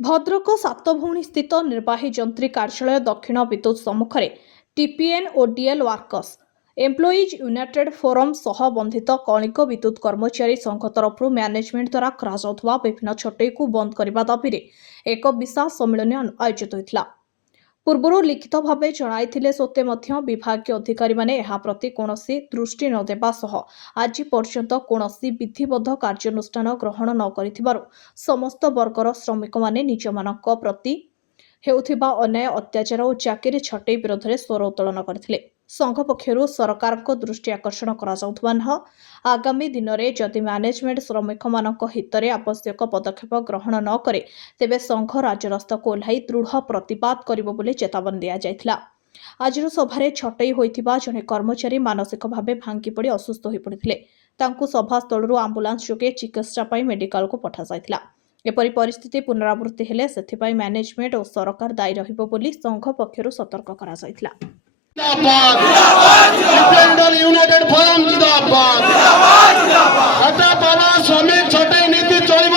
ଭଦ୍ରକ ସାତଭଉଣୀ ସ୍ଥିତ ନିର୍ବାହୀ ଯନ୍ତ୍ରୀ କାର୍ଯ୍ୟାଳୟ ଦକ୍ଷିଣ ବିଦ୍ୟୁତ୍ ସମ୍ମୁଖରେ ଟିପିଏନ୍ ଓ DL workers employees united forum ସହ ବନ୍ଧିତ କଳିଙ୍ଗ ବିଦ୍ୟୁତ୍ କର୍ମଚାରୀ ସଂଘ ତରଫରୁ ମ୍ୟାନେଜମେଣ୍ଟ ଦ୍ୱାରା କରାଯାଉଥିବା ବିଭିନ୍ନ ଛଟେଇକୁ ବନ୍ଦ କରିବା ଦାବିରେ ଏକ ବିଶାଳ ସମ୍ମିଳନୀ ଆୟୋଜିତ ହୋଇଥିଲା। ପୂର୍ବରୁ ଲିଖିତ ଭାବେ ଜଣାଇଥିଲେ ସତ୍ତ୍ୱେ ମଧ୍ୟ ବିଭାଗୀୟ ଅଧିକାରୀମାନେ ଏହା ପ୍ରତି କୌଣସି ଦୃଷ୍ଟି ନ ଦେବା ସହ ଆଜି ପର୍ଯ୍ୟନ୍ତ କୌଣସି ବିଧିବଦ୍ଧ କାର୍ଯ୍ୟାନୁଷ୍ଠାନ ଗ୍ରହଣ ନ କରିଥିବାରୁ ସମସ୍ତ ବର୍ଗର ଶ୍ରମିକମାନେ ନିଜମାନଙ୍କ ପ୍ରତି ହେଉଥିବା ଅନ୍ୟାୟ ଅତ୍ୟାଚାର ଓ ଚାକିରି ଛଟେଇ ବିରୋଧରେ ସ୍ୱର ଉତ୍ତୋଳନ କରିଥିଲେ। ସଂଘ ପକ୍ଷରୁ ସରକାରଙ୍କ ଦୃଷ୍ଟି ଆକର୍ଷଣ କରାଯାଉଥିବା ସହ ଆଗାମୀ ଦିନରେ ଯଦି ମ୍ୟାନେଜମେଣ୍ଟ ଶ୍ରମିକମାନଙ୍କ ହିତରେ ଆବଶ୍ୟକ ପଦକ୍ଷେପ ଗ୍ରହଣ ନ କରେ ତେବେ ସଂଘ ରାଜରାସ୍ତାକୁ ଓହ୍ଲାଇ ଦୃଢ଼ ପ୍ରତିବାଦ କରିବ ବୋଲି ଚେତାବନୀ ଦିଆଯାଇଥିଲା। ଆଜିର ସଭାରେ ଛଟେଇ ହୋଇଥିବା ଜଣେ କର୍ମଚାରୀ ମାନସିକ ଭାବେ ଭାଙ୍ଗି ପଡ଼ି ଅସୁସ୍ଥ ହୋଇପଡ଼ିଥିଲେ। ତାଙ୍କୁ ସଭାସ୍ଥଳରୁ ଆମ୍ବୁଲାନ୍ସ ଯୋଗେ ଚିକିତ୍ସା ପାଇଁ ମେଡିକାଲକୁ ପଠାଯାଇଥିଲା। ଏପରି ପରିସ୍ଥିତି ପୁନରାବୃତ୍ତି ହେଲେ ସେଥିପାଇଁ ମ୍ୟାନେଜମେଣ୍ଟ ଓ ସରକାର ଦାୟୀ ରହିବ ବୋଲି ସଂଘ ପକ୍ଷରୁ ସତର୍କ କରାଯାଇଥିଲା। ୟୁନାଇଟେଡ୍ ଫୋରମ୍ ଜିନ୍ଦାବାଦ। ଶ୍ରମିକ ଛଟେଇ ନୀତି ଚଳିବ